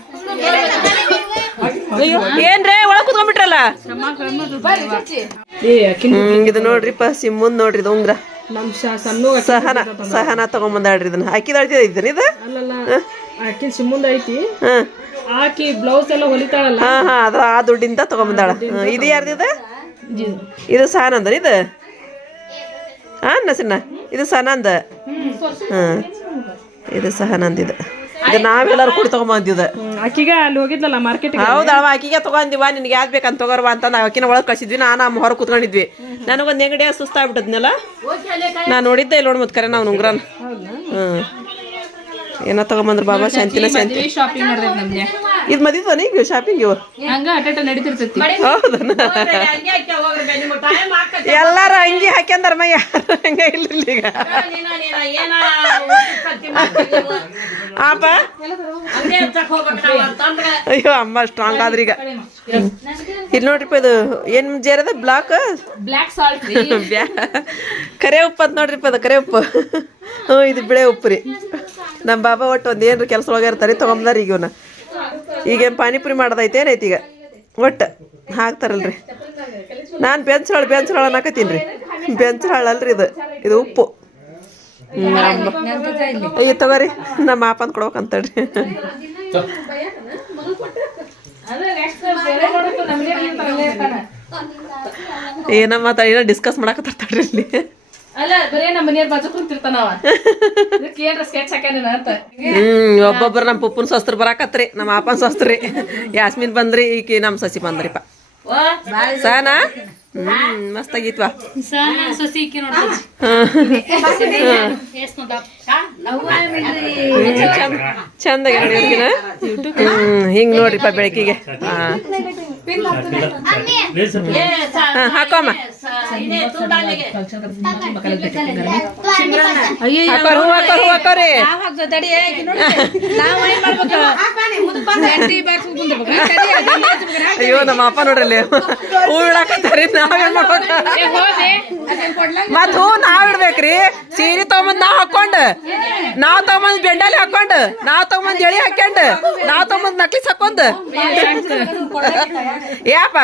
ಅಯ್ಯೋ ಏನ್ರೇ ಒಳಗೆ ಕುತ್ಕೊಂಡ್ಬಿಟ್ರಲ್ಲ? ಇದು ನೋಡ್ರಿಪ್ಪ ಸಿಮ್ಮುಂದ್ ನೋಡ್ರಿ ಇದು ಉಂಗ್ರ. ಸಹನ ಸಹನ ತಗೊಂಬಂದಾಡ್ರಿ ಇದನ್ನ. ಹಾಕಿದಾಳ್ತಿ ಇದನ್ನ ಇದು? ಅಲ್ಲಲ್ಲ ಆಕಿ ಸಿಮ್ಮುಂದ ಐತಿ. ಹ್ಮ್ ಆಕಿ ಬ್ಲೌಸ್ ಎಲ್ಲ ಹೊಲಿತಾಳಲ್ಲ? ಹಾ ಹಾ ಅದ್ರ ಆ ದುಡ್ಡಿಂದ ತಗೊಂಬಂದಾಳ. ಇದು ಯಾರ್ದಿದ ಇದು? ಸಹನಂದ ಇದು ಹಾ ನಸಿನ ಇದು ಸಹನಂದ. ಹ್ಮ್. ಇದು ಸಹನಂದ ಇದು. ಇದು ನಾವೆಲ್ಲರೂ ಕೂಡಿ ತಗೊಂಬಂದಿದ್ದು ಆಕಿಗ ಅಲ್ಲಿ ಹೋಗಿದ್ಲಲ್ಲ ಮಾರ್ಕೆಟ್ ಹೌದಳವ ಆಕಿಗೆ ತಗೊಂಡಿವ ನಿನ್ಗೆ ಯಾವ್ದು ಬೇಕಂತ ತಗೋರ್ವ ಅಂತ ನಾವು ಆಕಿನ ಒಳಗೆ ಕಳ್ಸಿದ್ವಿ. ನಾನು ನಮ್ಮ ಹೊರ ಕುತ್ಕೊಂಡಿದ್ವಿ. ನನಗೊಂದು ನೆಗಡಿ ಸುಸ್ತಾಗ್ಬಿಟ್ಟದ್ನಲ್ಲ? ನಾ ನೋಡಿದ್ದೆ ಇಲ್ಲಿ ನೋಡಿ ಮತ್ತೆ ಕರೆ ನಾವು ಉಂಗ್ರನ. ಹ್ಞೂ ಏನೋ ತಗೊಂಬಂದ್ರ ಬಾಬಾ ಶಾಂತಿನ ಶಾಂತಿ. ಶಾಪಿಂಗ್ ನಮ್ಗೆ. ಇದು ಮದಿದ್ವ ಈಗ ಶಾಪಿಂಗ್ ಇವು? ಹಂಗ ಅಟೆಟ ನಡೀತಿರ್ತೈತಿ. ಹೌದನ ಎಲ್ಲಾರು ಅಂಗಿ ಹಾಕ್ಯಂದಾರಮ್ಮ ಯಾರು ಹಂಗ ಇಲ್ಲ ಈಗ. ಆಪ ಅಯ್ಯೋ ಅಮ್ಮ ಸ್ಟ್ರಾಂಗ್ ಆದ್ರಿ ಈಗ. ಇಲ್ಲಿ ನೋಡ್ರಿಪ್ಪ ಇದು ಏನ್ ಜೇರದ ಬ್ಲಾಕ್ ಬ್ಲಾಕ್ ಸಾಲ್ಟ್ ಕರೆ ಉಪ್ಪು ಅಂತ ನೋಡ್ರಿಪ್ಪ ಅದು ಕರೆ ಉಪ್ಪು. ಹ್ಞೂ ಇದು ಬಿಳೆ ಉಪ್ಪು ರೀ. ನಮ್ಮ ಬಾಬಾ ಒಟ್ಟು ಒಂದು ಏನ್ರ ಕೆಲಸ ಒಳಗೆ ಇರ್ತಾರೆ ತೊಗೊಂಬಂದಾರ ಈಗ ಇವನ್ನ ಈಗೇನು ಪಾನಿಪುರಿ ಮಾಡೋದೈತೆ ಏನೈತಿ ಈಗ? ಒಟ್ಟು ಹಾಕ್ತಾರಲ್ರಿ. ನಾನು ಬೆಂಚ್ರಾಳು ಬೆಂಚ್ರಾಳು ಅನ್ನಕತ್ತೀನಿ ರೀ. ಬೆಂಚ್ ಹಾಳಲ್ರಿ ಇದು ಇದು ಉಪ್ಪು. ಅಯ್ಯೋ ತಗೋರಿ ನಮ್ಮ ಮಾಪಂದ್ ಕೊಡ್ಬೇಕಂತಡ್ರಿ ಏನ ಏನಮ್ಮ ಏನೋ ಡಿಸ್ಕಸ್ ಮಾಡಕತ್ತಾರ್ತಾಡ್ರಿ ಇಲ್ಲಿ ಅಲ್ಲ. ಬರೇ ನಮ್ಮ ಮನೆಯವ್ರ ಬಾಜು ಕುಂತಿರ್ತಾನವ ಇದಕ್ಕೆ ಏನ್ರ ಸ್ಕೆಚ್ ಹಾಕ್ಯಾನ ಅಂತ. ಹ್ಮ್ ಒಬ್ಬೊಬ್ರು ನಮ್ಮ ಪುಪ್ಪನ ಸ್ವಸ್ತ್ರ ಬರಾಕತ್ರಿ ನಮ್ಮ ಅಪ್ಪನ ಸ್ವಸ್ತ್ರಿ ಯಾಸ್ಮಿನ್ ಬಂದ್ರಿ ಈಕಿ ನಮ್ಮ ಸಸಿ ಬಂದ್ರಿಪ್ಪ. ಸಾನಾ? ಹ್ಮ್ ಮಸ್ತ್ ಆಗಿತ್ವಾ? ಚಂದ ಹ್ಮ್ ಹಿಂಗ್ ನೋಡ್ರಿಪ್ಪ ಬೆಳಕಿಗೆ. ಹಾ. ಹಾ, ಹಾಕೋಮ್ಮ. ಅಯ್ಯೋ ನಮ್ಮ ಅಪ್ಪ ನೋಡ್ರಲ್ಲಿ. ಹೂ ಇಡಾಕತ್ತಾರಿ ನಾವೇನ್ ಮಾಡ್ಬೇಕು? ಮತ್ ಹೂ ನಾವ್ ಇಡ್ಬೇಕ್ರಿ. ಸೀರೆ ತಗೊಂಬಂದ್ ನಾವ್ ಹಾಕೊಂಡ್ ನಾವ್ ತಗೊಂಬಂದ್ ಬೆಂಡಲಿ ಹಾಕೊಂಡ್ ನಾವ್ ತಗೊಂಬಂದ್ ಎಳಿ ಹಾಕೊಂಡ್ ನಾವ್ ತಗೊಂಬಂದ್ ನಕ್ಲಿಸ್ ಹಾಕೊಂಡ್ ಯಾಪ?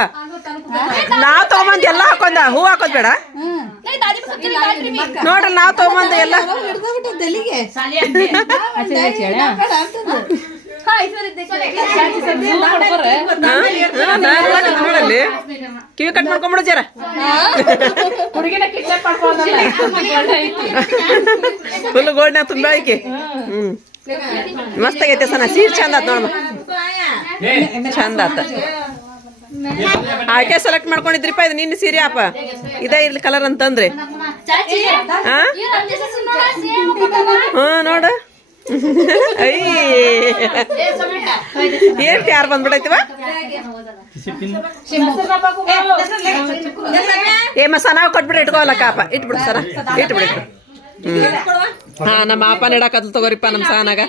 ನಾವ್ ತಗೊಂಬಂದ್ ಎಲ್ಲ ಹಾಕೊಂಡ ಹೂ ಹಾಕೋದ್ ಬೇಡ. ನೋಡ್ರಿ ನಾವ್ ತಗೊಂಬಂದ್ ಎಲ್ಲ. ನೋಡಲ್ಲಿ. ಕಿವಿ ಕಟ್ ಮಾಡ್ಕೊಂಡ್ಬಿಡು ಜರ. ಹುಡುಗಿನ ಕಿಡ್ನಾಪ್ ಫುಲ್ ಗೋಡ್ನ ತುಂಬಾ ಐಕಿ. ಹ್ಮ್. ಮಸ್ತ್ ಆಗೈತೆ ಸನ ಸೀರ್ ಚಂದ ಆತ ನೋಡಮ್ಮ ಚಂದ ಆತ. ಆಯ್ಕೆ ಸೆಲೆಕ್ಟ್ ಮಾಡ್ಕೊಂಡಿದ್ರಿಪ್ಪ ಇದು ನಿನ್ನ ಸೀರೆ ಅಪ್ಪ ಇದೇ ಇರ್ಲಿ ಕಲರ್ ಅಂತಂದ್ರಿ. ಹಾ ಹಾ ನೋಡ. ಏನ್ ಯಾರು ಬಂದ್ಬಿಡೈತಿವ? ಏ ಮಸ ನಾವು ಕೊಟ್ಬಿಡ್ರಿ ಇಟ್ಕೋಲಕ್ಕ ಅಪ್ಪ ಇಟ್ಬಿಡು ಸರ. ಇಟ್ಬಿಡು. ಹಾ, ನಮ್ಮ ಅಪ್ಪ ನೆಡಕತ್ಲ ತಗೋರಿಪ್ಪ ನಮ್ಮ ಸಾನಾಗ.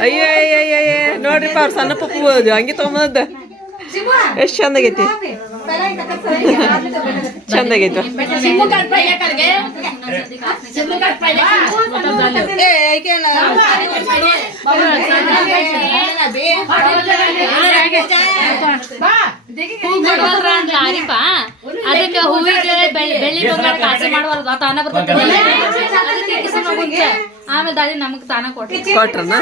ಅಯ್ಯೋ ಅಯ್ಯೋ ಅಯ್ಯೋ ಅಯ್ಯೋ ನೋಡ್ರಿಪ್ಪ ಅವ್ರ ಸಣ್ಣ ಪಪ್ಪು ಅದು ಹಂಗೆ ತೊಗೊಂಬಂದ ಎಷ್ಟ್ ಚಂದಾಗೈತಿ? ಚಂದಾಗೈತು? ಅದಕ್ಕೆ ಹೂವಿಗೆ ಬೆಳ್ಳಿ ಬಂಗಾರ ಕಾಸೆ ಮಾಡುವ ತಾನ ಬರ್ತದೆ ಆಮೇಲೆ ದಾದಿ ನಮಗ್ ತಾನ ಕೊಟ್ರಿ. ಕೊಟ್ರನ?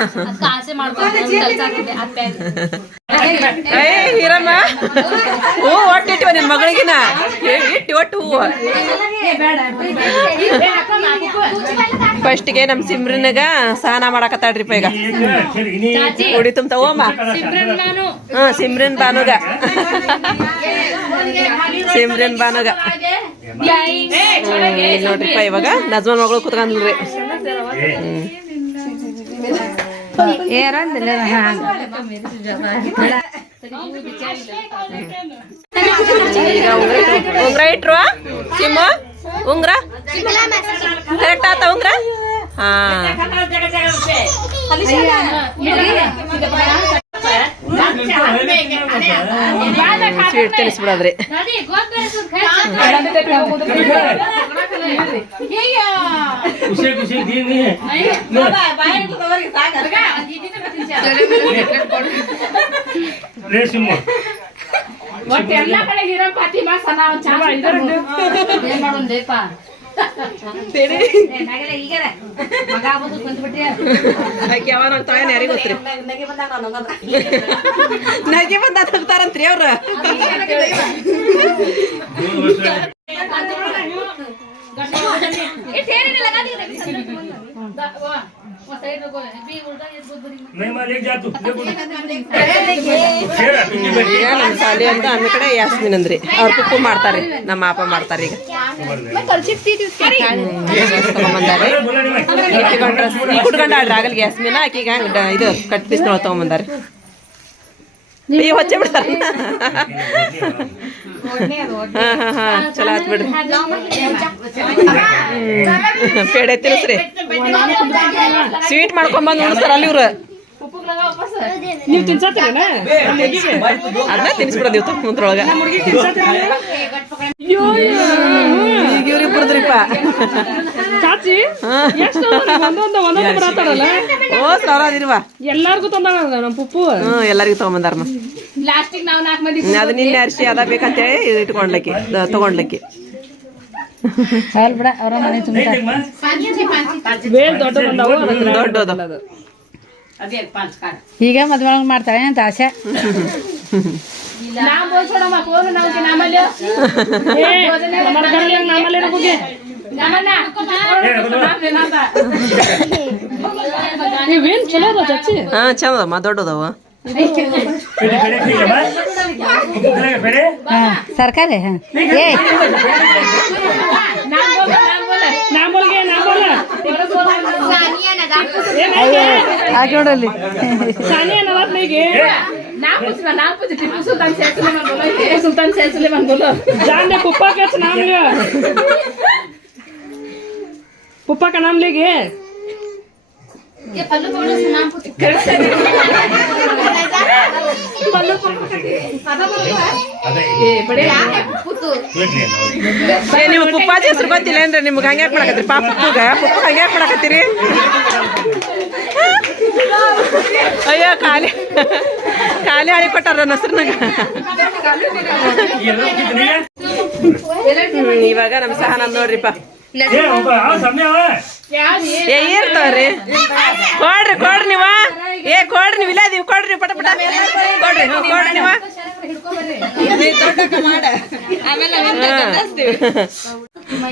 ಏ ಹೀರಮ್ಮ. ಹೂ ನಿನ್ ಮಗಳಿಗಿನ. ಇಟ್ಟಿ ಒಟ್ಟು ಹೂವು. ಫಸ್ಟ್ಗೆ ನಮ್ ಸಿಮ್ರನ್ಗ ಸ್ನಾನ ಮಾಡಕತ್ತಾಳ್ರಿಪ್ಪ ಈಗ. ಉಡಿ ತುಂಬ ತಗೋಮ್ಮ ಹ್ಮ್ ಸಿಮ್ರನ್ ಬಾನುಗ. ಸಿಮ್ರಿನ್ ಬಾನುಗ. ನೋಡ್ರಿಪ್ಪ ಇವಾಗ ನಜ್ಮನ್ ಮಗಳು ಕುತ್ಕೊಂಡ್ರಿ ಉಂಗ್ರ ಇಟ್ರು ಉಂಗ್ರ ಇಟ್ರು ಸಿಮ್ಮ ಉಂಗ್ರ ಕರೆಕ್ಟ್ ಆತ ಉಂಗ್ರ ಹಾ ಸ್ವೀಟ್ ತಿನ್ನಿಸ್ಬಿಡೋದ್ರಿ ಖುಷಿ ಖುಷಿ ದೀನಿ ರೇಷಿಮ್ಮ ಒಟ್ಟು ಎಲ್ಲಾ ಕಡೆ ಸನಾ ಒಂದ್ ಚಾನ್ಸ್ ಇದ್ದಾರೆ. ಏನ್ ಮಾಡೋಣ ನಗಿ ಬಂದ ಹೋಗ್ತಾರಂತ್ರಿ ಅವ್ರ. नहीं मालिक जा तू ले बोल शेर तुझी बेटी ಈಗ ನಮ್ಮ ಸಾಲಿ ಅಂತ ಆಮೇಲೆ ಕಡೆ ಯಾಸ್ಮಿನ್ ಅಂದ್ರಿ ಅವ್ರ ಪುಪ್ಪು ಮಾಡ್ತಾರೆ ನಮ್ಮ ಅಪ್ಪ ಮಾಡ್ತಾರೆ ಈಗ ತಗೊಂಬಂದಾರೆ बोला नहीं मैं ಇಟ್ಕೊಂಡ್ರ ಈ ಕುಟ್ಕೊಂಡ ಆಡ್ರಿ ಆಗಲ್ಗೆ ಯಾಸ್ಮಿನ ಆಕಿಗೆ ಹಂಗ ಇದು ಕಟ್ ಪೀಸ್ ನೋಡ್ ತಗೊಂಬಂದಾರೆ ಈ ಹೊಚ್ಚೆ ಬಿಡ್ತಾರ ಹಾ ಹಾ ಹಾ. ಚಲೋ ಆತ್ ಬಿಡ್ರಿ. ಪೇಡೆ ತಿನ್ಸ್ರಿ ಸ್ವೀಟ್ ಮಾಡ್ಕೊಂಬಂದ್ ಉಣಿಸ್ತಾರ ಅಲ್ಲಿ ಇವ್ರು. ನೀವು ತಿನ್ಸತ್ತೀರೇನ ಅದನ್ನ ತಿನ್ಸ್ಬಿಡೋದು ಇವ್ ಮುಂದ್ರೊಳಗ. ಈಗ ಇವ್ರಿಬ್ರದ್ರಿಪ್ಪ. ಅಜ್ಜಿ? ಎಷ್ಟು ಒಂದೊಂದು ಓ ಸಾವಿರ ಎಲ್ಲಾರ್ಗೂ ನಮ್ಮ ಪುಪ್ಪು? ಎಲ್ಲರಿಗೂ ನಾವು ನಾಲ್ಕು ಮಂದಿ ನಿನ್ನೆ ಅರ್ಶಿ ಅದ ಬೇಕಂತೇಳಿ ಇಟ್ಕೊಂಡ್ಲಕ್ಕಿ ತಗೊಂಡ್ಲಕ್ಕಿ. ಬಿಡ ಅವರ ಮನೆ ಈಗ ಮದ್ವೆ ಮಾಡ್ತಾಳೆ ಅಂತ ಆಸೆ? ನಮ್ಮಲ್ಲಿ ಹಾ ಚಂದಮ್ಮ ದೊಡ್ಡದವ. ಸರ್ಕಾರಿ ನೋಡಲ್ಲಿ ಸುಲ್ತಾನ್ ಸೇಸಲಿಮನ್ ಬೋಲೋ ಜಾನ್ ಕುಪ್ಪ ನಾಮ್ ಪುಪ್ಪ ಕಣಂಬ್ಲಿಗೆ ನೀವು ಪುಪ್ಪಾಜಿ ಹೆಸರು ಗೊತ್ತಿಲ್ಲ ಅಂದ್ರೆ ನಿಮ್ಗೆ ಹಂಗ್ಯಾಕ್ ಮಾಡಕತ್ತೀರಿ ಪಾಪ ಪುಪ್ಪಗ ಪುಪ್ಪ ಹಂಗ್ಯಾಕ್ ಮಾಡಕತ್ತೀರಿ ಅಯ್ಯೋ ಖಾಲಿ ಖಾಲಿ ಹಳಿ ಕೊಟ್ಟಾರ ನನ್ನ ಹೆಸರು ಇವಾಗ ನಮ್ ಸಹ ನೋಡ್ರಿಪ್ಪ. લે હવે સમજે હવે ಏ ಇರ್ತಾವ್ರಿ. ಕೊಡ್ರಿ ಕೊಡ್ರಿ ನೀವ. ಏ ಕೊಡ್ರಿ ನೀವು ಇಲ್ಲ ನೀವು ಕೊಡ್ರಿ ಪಟ ಪಟ. ಕೊಡ್ರಿ? ಕೊಡ್ರಿ ನೀವ.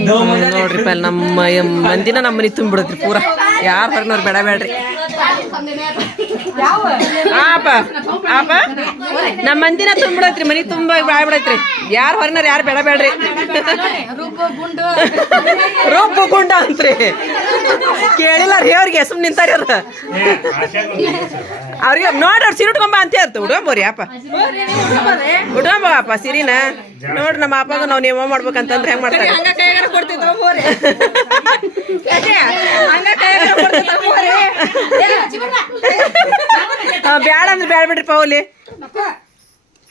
ನೋಡ್ರಿಪ್ಪ ನಮ್ಮ ಎಂ- ಮಂದಿನ ನಮ್ಮ ಮನೆ ತುಂಬಿಡತ್ರಿ ಪೂರ. ಯಾರ ಹೊರನವ್ರು ಬೇಡ ಬೇಡ್ರಿ. ಆಪ ಆಪ. ನಮ್ಮ ಮಂದಿನ ತುಂಬಿಡತ್ರಿ ಮನಿ ತುಂಬ ಬಾಯ್ಬಿಡತ್ರಿ ಯಾರು ಹೊರನವ್ರು ಯಾರು ಬೇಡ ಬೇಡ್ರಿ. ರೂಪ ಗುಂಡ ಅಂತ್ರಿ. ಕೇಳಿಲ್ಲ ರೀ ಅವ್ರಿಗೆ ಸುಮ್ಮನೆ ನಿಂತಾರಿ ಅವ್ರು ಅವ್ರಿಗೆ ನೋಡ್ರಿ ಅವ್ರು ಸೀರೆ ಉಟ್ಕೊಂಬ ಅಂತ ಹೇಳ್ತು. ಉಡ್ಕೊಂಬೋರಿ ಅಪ್ಪ. ಉಟ್ಕೊಂಬ ಅಪ್ಪ ಸಿರಿನ. ನೋಡ್ರಿ ನಮ್ಮ ಅಪ್ಪಗ ನಾವು ನೇಮ ಮಾಡ್ಬೇಕಂತಂದ್ರೆ ಹೆಂಗ್ ಮಾಡ್ತಾರೆ? ಬ್ಯಾಡ ಅಂದ್ರೆ ಬ್ಯಾಡ ಬಿಡ್ರಿ ಪೌಲಿ.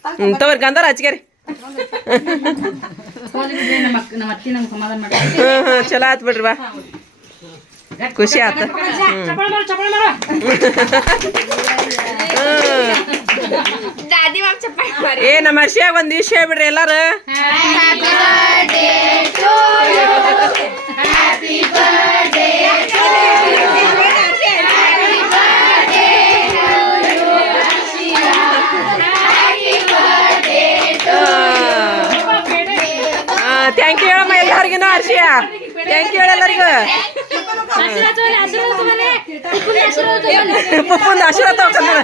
ಹ್ಮ್ ತಗೋರಿ ಗಂಧಾರ ಹಚ್ಕೇರಿ. ಹ್ಮ್ ಹ್ಮ್ ಚಲೋ ಆತ್ ಬಿಡ್ರಿ ಬಾ. ಖುಷಿ ಆತ ಹ್ಮ್ ಚಪ್ಪಳ ಮಾಡು ಚಪ್ಪಳ ಮಾಡು ಹ್ಮ್. ಏ ನಮ್ಮ ಹರ್ಷಿಯಾಗ ಒಂದ್ ವಿಷಯ ಹೇಳ್ಬಿಡ್ರಿ ಎಲ್ಲಾರು ಥ್ಯಾಂಕ್ ಯು ಹೇಳಮ್ಮ ಎಲ್ಲರಿಗೂ ಹರ್ಷಿಯ ಥ್ಯಾಂಕ್ ಯು ಎಲ್ಲರಿಗೂ ಪುಪ್ಪಂದು ಆಶೀರ್ವಾದ ತಗೊಂಡ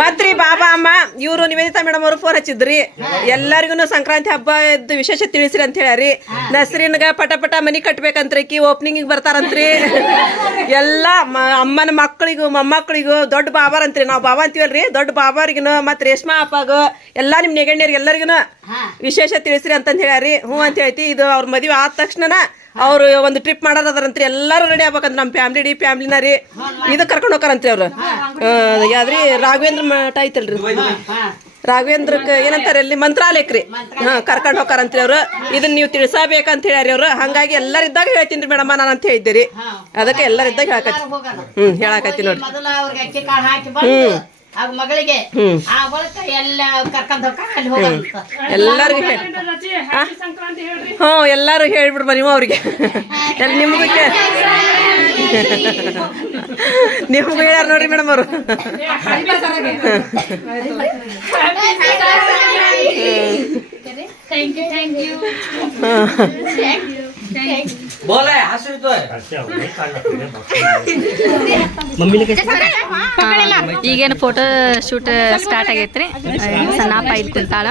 ಮತ್ರಿ ಬಾಬಾ ಅಮ್ಮ ಇವರು ನಿವೇದಿತಾ ಮೇಡಮ್ ಅವರು ಫೋನ್ ಹಚ್ಚಿದ್ರಿ. ಎಲ್ಲರಿಗೂ ಸಂಕ್ರಾಂತಿ ಹಬ್ಬ ವಿಶೇಷ ತಿಳಿಸ್ರಿ ಅಂತ ಹೇಳ್ಯಾರಿ. ನಸ್ರಿನ್ಗ ಪಟ ಪಟ ಮನಿ ಕಟ್ಬೇಕಂತ್ರಿ ಕಿ ಓಪನಿಂಗ್ ಬರ್ತಾರಂತ್ರಿ. ಎಲ್ಲ ಅಮ್ಮನ ಮಕ್ಕಳಿಗೂ ಮೊಮ್ಮಕ್ಕಳಿಗೂ ದೊಡ್ಡ ಬಾಬಾರಂತ್ರಿ ನಾವು ಬಾಬಾ ಅಂತೀವಲ್ರಿ ದೊಡ್ಡ ಬಾಬಾರಿಗೂ ಮತ್ ರೇಷ್ಮಾ ಅಪ್ಪಾಗ ಎಲ್ಲಾ ನಿಮ್ ನೆಗಣ್ಯರಿಗೆ ಎಲ್ಲರಿಗೂ ವಿಶೇಷ ತಿಳಿಸ್ರಿ ಅಂತಂದ್ ಹೇಳ್ಯಾರಿ. ಹ್ಞೂ ಅಂತ ಹೇಳ್ತಿ ಇದು ಅವ್ರ ಮದುವೆ ಆದ ತಕ್ಷಣ ಅವ್ರು ಒಂದು ಟ್ರಿಪ್ ಮಾಡೋದಾದ್ರಂತ್ರಿ ಎಲ್ಲರೂ ರೆಡಿ ಆಗ್ಬೇಕಂದ್ರೆ ನಮ್ಮ ಫ್ಯಾಮಿಲಿ ಇಡೀ ಫ್ಯಾಮಿಲಿನ ರೀ. ಇದು ಕರ್ಕೊಂಡು ಹೋಗ್ತಾರಂತ್ರಿ ಅವ್ರು. ಯಾವ್ದ್ರಿ ರಾಘವೇಂದ್ರ ಮಠ ಐತಲ್ರಿ ರಾಘವೇಂದ್ರಕ್ಕೆ ಏನಂತಾರೆ ಅಲ್ಲಿ? ಮಂತ್ರಾಲಯಕ್ಕೆ ರೀ. ಹಾ ಕರ್ಕೊಂಡು ಹೋಗ್ತಾರಂತ್ರಿ ಅವ್ರು. ಇದನ್ನ ನೀವು ತಿಳಿಸಬೇಕಂತ ಹೇಳ್ಯಾರಿ ಅವ್ರು. ಹಂಗಾಗಿ ಎಲ್ಲರಿದ್ದಾಗ ಹೇಳ್ತೀನಿ ಮೇಡಮ್ಮ ನಾನು ಅಂತ ಹೇಳಿದ್ದೀರಿ ಅದಕ್ಕೆ ಎಲ್ಲರಿದ್ದಾಗ ಹೇಳಕತ್ತಿ ಹ್ಞೂ ಹೇಳಕತ್ತಿ ನೋಡ್ರಿ. ಮೊದಲ ಆ ಮಗಳಿಗೆ ಹ್ಮ್. ಆ ಬಳಿಕ ಎಲ್ಲ ಕರ್ಕೊಂಡ್ ಅಲ್ಲಿ ಹೋಗಂತ ಎಲ್ಲರಿಗೂ ಹೇಳಿ ಸಂಕ್ರಾಂತಿ ಹೇಳ್ರಿ. ಹ್ಞೂ ಎಲ್ಲರೂ ಹೇಳ್ಬಿಡ್ಬ ನೀವು ಅವ್ರಿಗೆ. ಎಲ್ಲ ನಿಮಗೂ ನಿಮಗೂ ಹೇಳ್ಯಾರ ನೋಡ್ರಿ ಮೇಡಮ್ ಅವರು. ಈಗೇನು ಫೋಟೋ ಶೂಟ್ ಸ್ಟಾರ್ಟ್ ಆಗೈತ್ರಿ? ಸಣ್ಣಪ್ಪ ಇಲ್ಲಿ ಕುಂತಾಳ.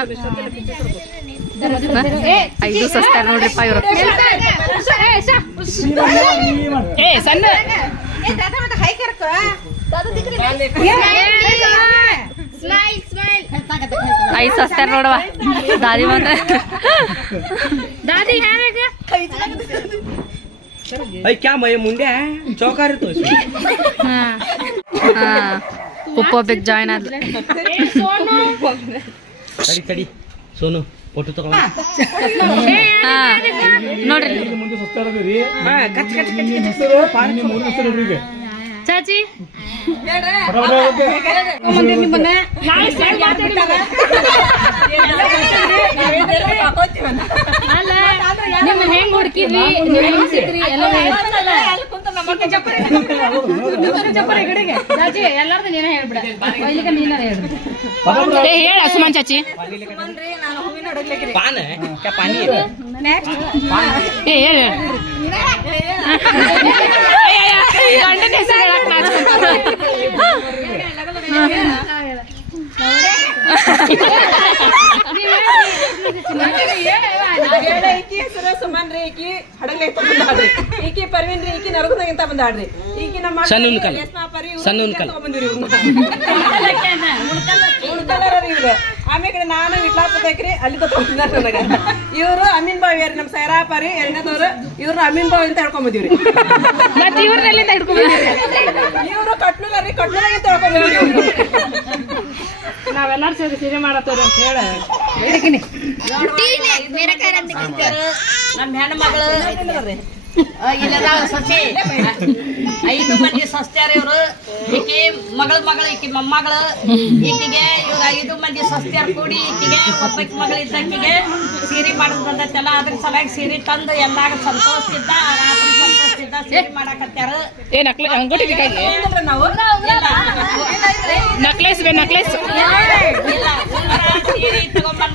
ಐದು ಸಸ್ತಾರ ನೋಡ್ರಿಪ್ಪ ಇವರು. ಏ ಸಣ್ಣ. ಐದು ಸಸ್ತಾರ ನೋಡವ. ದಾದಿ ಬಂದ ದಾದಿ क्या मैं मुंडे चौकार तो ಹಾ ಉಪ್ಪೊಬ್ಬಿಗೆ ಜಾಯ್ನ್ ಆದ್ಲು तड़ी तड़ी सोनू फोटो तो ಹಾ ನೋಡ್ರಿ ಚಾಚಿ ಅಲ್ಲ ಹೆಂಗ್ ಹುಡುಕಿದ್ರಿ? ಸಿಕ್ರಿ ಎಲ್ಲ ಚಾಚಿ ಎಲ್ಲಾರ್ದು ನೀನ ಹೇಳ್ಬಿಡ. ನೀನ ಹೇಳ್ಬಿಡ. ಹೇಳ ಚಾಚಿ. ನಾನು ಸುಮನ್ರಿ ಈಕಿ ಹಡಗ್ಲೆ ಬಂದಾಡ್ರಿ ಈಕಿ ಪರ್ವಿನ್ರಿ ಈಕಿ ನರಗುದಾಗಿಂತ ಬಂದಾಡ್ರಿ ಈಕಿ ನಮ್ಮ ಸಣ್ಣ ಪರಿ ಸಣ್ಣ ಬಂದಿರಿ ಇವ್ರು ಆಮೇಲೆ ನಾನು ವಿಟ್ಲಾಪುರಕ್ರಿ ಅಲ್ಲಿ ನನಗೆ ಇವ್ರು ಅಮೀನ್ ಬಾವಿ ರೀ ನಮ್ಮ ಸೈರಾಪ ರೀ ಎರಡನೇದವ್ರು ಇವ್ರು ಅಮೀನ್ ಬಾವಿ ಅಂತ ಹೇಳ್ಕೊಂಡ್ ಬಂದಿವ್ರಿ ಮತ್ತೆ ಇವ್ರನ್ನೆಲ್ಲಿಂದ ಹಿಡ್ಕೊಂಡ್ಬಂದಿರಿ ಇವ್ರು ಕಟ್ನೂರ ರೀ ಕಟ್ನೂರಾಗಿಂತ ಹೇಳ್ಕೊಂಡ್ ನಾವೆಲ್ಲರೂ ನಾವೆಲ್ಲಾರು ಸೇರಿ ಸೀರೆ ಮಾಡತ್ತವ್ರಿ ಅಂತ ಹೇಳ. ನಮ್ಮ ಹೆಣ್ಣು ಮಗಳು ಇಲ್ಲದ ಸಸಿ ಐದು ಮಂದಿ ಸಸ್ತ್ಯಾರ ಇವ್ರು ಈಕಿ ಮಗಳ ಮಗಳು ಈಕಿ ಮೊಮ್ಮಗಳು ಈಕಿಗೆ ಇವ್ರ ಐದು ಮಂದಿ ಸಸ್ತ್ಯಾರ ಕೂಡಿ ಈಕಿಗೆ ಒಬ್ಬಾಕಿ ಮಗಳು ಇದ್ದಕ್ಕಿಗೆ ಸೀರೆ ಮಾಡೋದು ಬಂದೈತಲ್ಲ ಅದ್ರ ಸಲಾಗಿ ಸೀರೆ ತಂದು ಎಲ್ಲಾಗ ಸಂತೋಷದಿಂದ ರಾತ್ರಿ ಸಂತೋಷದಿಂದ ಸೀರೆ ಮಾಡಾಕತ್ಯಾರ ಅಂಗಡಿ ನಕ್ಲೇಸ್ ನಕ್ಲೇಸ್ ಇಲ್ಲ ಸೀರೆ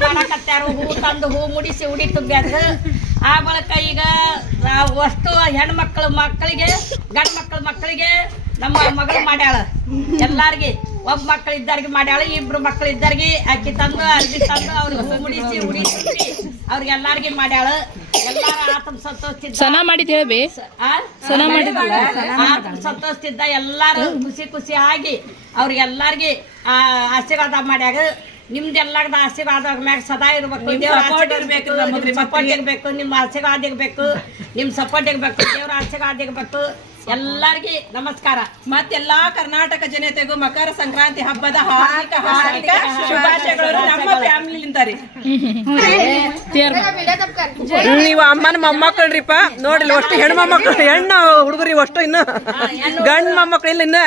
ಮಾಡಾಕತ್ಯಾರ ಹೂ ತಂದು ಹೂ ಮುಡಿಸಿ ಉಡಿ ತುಂಬ್ಯಾರ ಆ ಬಳಿಕ ಈಗ ವಸ್ತು ಅಷ್ಟು ಹೆಣ್ಮಕ್ಳು ಮಕ್ಕಳಿಗೆ ಗಂಡ್ ಮಕ್ಕಳು ಮಕ್ಕಳಿಗೆ ನಮ್ಮ ಮಗಳು ಮಾಡ್ಯಾಳ. ಎಲ್ಲಾರ್ಗಿ ಒಬ್ಬ ಮಕ್ಕಳು ಇದ್ದಾರಿಗೆ ಮಾಡ್ಯಾಳ ಇಬ್ರು ಮಕ್ಕಳು ಇದ್ದಾರ್ಗಿ ಅಕ್ಕಿ ತಂದು ಅರ್ಜಿ ತಂದು ಅವ್ರಿಗೆ ಉಡಿಸಿ ಮುಡಿಸಿ ಉಡಿ ತುಂಬಿ ಅವ್ರಿಗೆ ಎಲ್ಲಾರ್ಗಿ ಮಾಡ್ಯಾಳ ಎಲ್ಲಾರ ಆತನ ಸಂತೋಷಿದ್ದ ಸನ ಮಾಡಿದ್ ಹೇಳ್ಬಿ ಆ? ಆತನ ಸಂತೋಷದಿಂದ ಎಲ್ಲಾರು ಖುಷಿ ಖುಷಿ ಆಗಿ ಅವ್ರಿಗೆಲ್ಲಾರ್ಗಿ ಆ ಆಶೀರ್ವಾದ ಮಾಡ್ಯಾಗ ನಿಮ್ದೆಲ್ಲಾರ್ದ ಆಶೀರ್ವಾದ ಮ್ಯಾಗ ಸದಾ ಇರ್ಬೇಕು. ದೇವ್ರ ಸಪೋರ್ಟ್ ಇರ್ಬೇಕು ನಮಗ್ರಿ ಸಪೋರ್ಟ್ ಇರ್ಬೇಕು ನಿಮ್ಮ ಆಶೀರ್ವಾದ ಇರ್ಬೇಕು ನಿಮ್ ಸಪೋರ್ಟ್ ಇರ್ಬೇಕು ದೇವ್ರ ಆಶೀರ್ವಾದ ಇರ್ಬೇಕು. ಎಲ್ಲಾರ್ಗಿ ನಮಸ್ಕಾರ. ಮತ್ತೆಲ್ಲಾ ಕರ್ನಾಟಕ ಜನತೆಗೂ ಮಕರ ಸಂಕ್ರಾಂತಿ ಹಬ್ಬದ ಹಾರ್ದಿಕ ಹಾರ್ದಿಕ ಶುಭಾಶಯಗಳು ನಮ್ಮ ಫ್ಯಾಮಿಲಿಯಿಂದ ರೀ ನೀವು ಅಮ್ಮನ ಮೊಮ್ಮಕ್ಕಳ್ರಿಪ್ಪ ನೋಡ್ರಿ ಅಷ್ಟು ಹೆಣ್ಣು ಮೊಮ್ಮಕ್ಕಳು ಹೆಣ್ಣು ಹುಡುಗರಿ ಅಷ್ಟು ಇನ್ನು ಗಂಡು ಮೊಮ್ಮಕ್ಕಳು ಇಲ್ಲ ಇನ್ನು.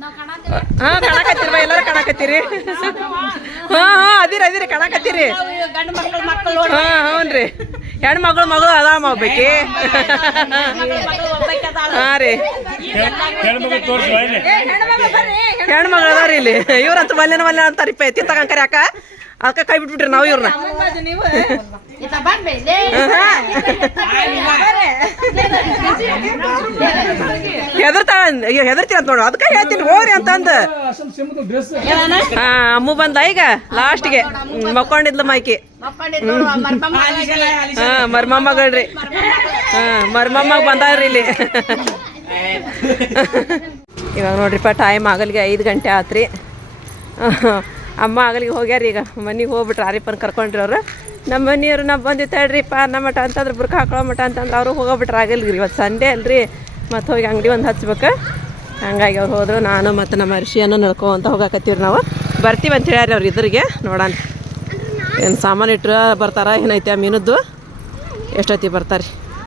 ಹಾ ಕಾಣಕತ್ತೀರಿ ಎಲ್ಲರೂ ಕಾಣಕತ್ತೀರಿ. ಹಾ ಹಾ ಅದಿರಿ ಅದಿರಿ ಕಾಣಕತ್ತೀರಿ. ಗಂಡು ಮಕ್ಕಳು ಮಕ್ಕಳು ನೋಡಿ ಹಾ ಹ್ಞೂನ್ರಿ ಹೆಣ್ಮಗಳು ಮಗಳು ಅದಾಮ ಒಬ್ಬಾಕಿ. ಹಾ ರೀ. ಹೆಣ್ಮಗಳು ಅದಾರಿ ಇಲ್ಲಿ. ಇವ್ರಂತ ಮಲ್ಯನ ಮಲ್ಯ ಅಂತಾರಿಪ್ಪ. ಎತ್ತಿ ತಗಂಕರಿ ಯಾಕ ಅದಕ್ಕೆ ಕೈ ಬಿಟ್ಬಿಟ್ರಿ ನಾವು ಇವ್ರನ್ನ. ಹೆದರ್ತಾಳ ಹೆದರ್ತೀರ ಅಂತ ನೋಡು. ಅದಕ್ಕೆ ಹೇಳ್ತೀನಿ ಹೋಗ್ರಿ ಅಂತಂದು. ಹಾ ಅಮ್ಮು ಬಂದ ಈಗ ಲಾಸ್ಟ್ಗೆ ಮಕ್ಕೊಂಡಿದ್ಲು ಮೈಕಿ. ಹಾ ಮರ್ಮಮ್ಮಗಳ್ರಿ ಹಾ ಮರ್ಮಮ್ಮ ಬಂದಾರ್ರಿ ಇಲ್ಲಿ. ಇವಾಗ ನೋಡ್ರಿಪ್ಪ ಟೈಮ್ ಆಗಲ್ಗೆ ಐದು ಗಂಟೆ ಆತ್ರಿ. ಅಮ್ಮ ಆಗಲಿಗೆ ಹೋಗ್ಯಾರ ಈಗ. ಮನೆಗೆ ಹೋಗ್ಬಿಟ್ರು ಆರಿಪ್ಪನ ಕರ್ಕೊಂಡ್ರಿ ಅವ್ರು. ನಮ್ಮ ಮನೆಯವ್ರು ನಾವು ಬಂದಿ ತಡ್ರಿಪ್ಪ ನಮ್ಮ ಮಠ ಅಂತಂದ್ರೆ ಬುರ್ಕ ಹಾಕೊಳ್ಳೋ ಮಠ ಅಂತಂದ್ರೆ ಅವರು ಹೋಗೋಬಿಟ್ರೆ ಆಗಲ್ರಿ. ಇವತ್ತು ಸಂಡೇ ಅಲ್ರಿ. ಮತ್ತೆ ಹೋಗಿ ಅಂಗಡಿ ಒಂದು ಹಚ್ಬೇಕು. ಹಂಗಾಗಿ ಅವ್ರು ಹೋದ್ರು, ನಾನು ಮತ್ತು ನಮ್ಮ ಅರ್ಶಿಯನ್ನು ನಡ್ಕೊಂತ ಹೋಗಾಕತ್ತೀವಿ ನಾವು. ಬರ್ತೀವಿ ಅಂತ ಹೇಳ್ಯಾರ ಅವ್ರು ಇದ್ರಿಗೆ. ನೋಡೋಣ. ಏನು ಸಾಮಾನು ಇಟ್ಟರೆ ಬರ್ತಾರ ಏನೈತೆ ಮೀನದ್ದು? ಎಷ್ಟೊತ್ತಿಗೆ ಬರ್ತಾರೆ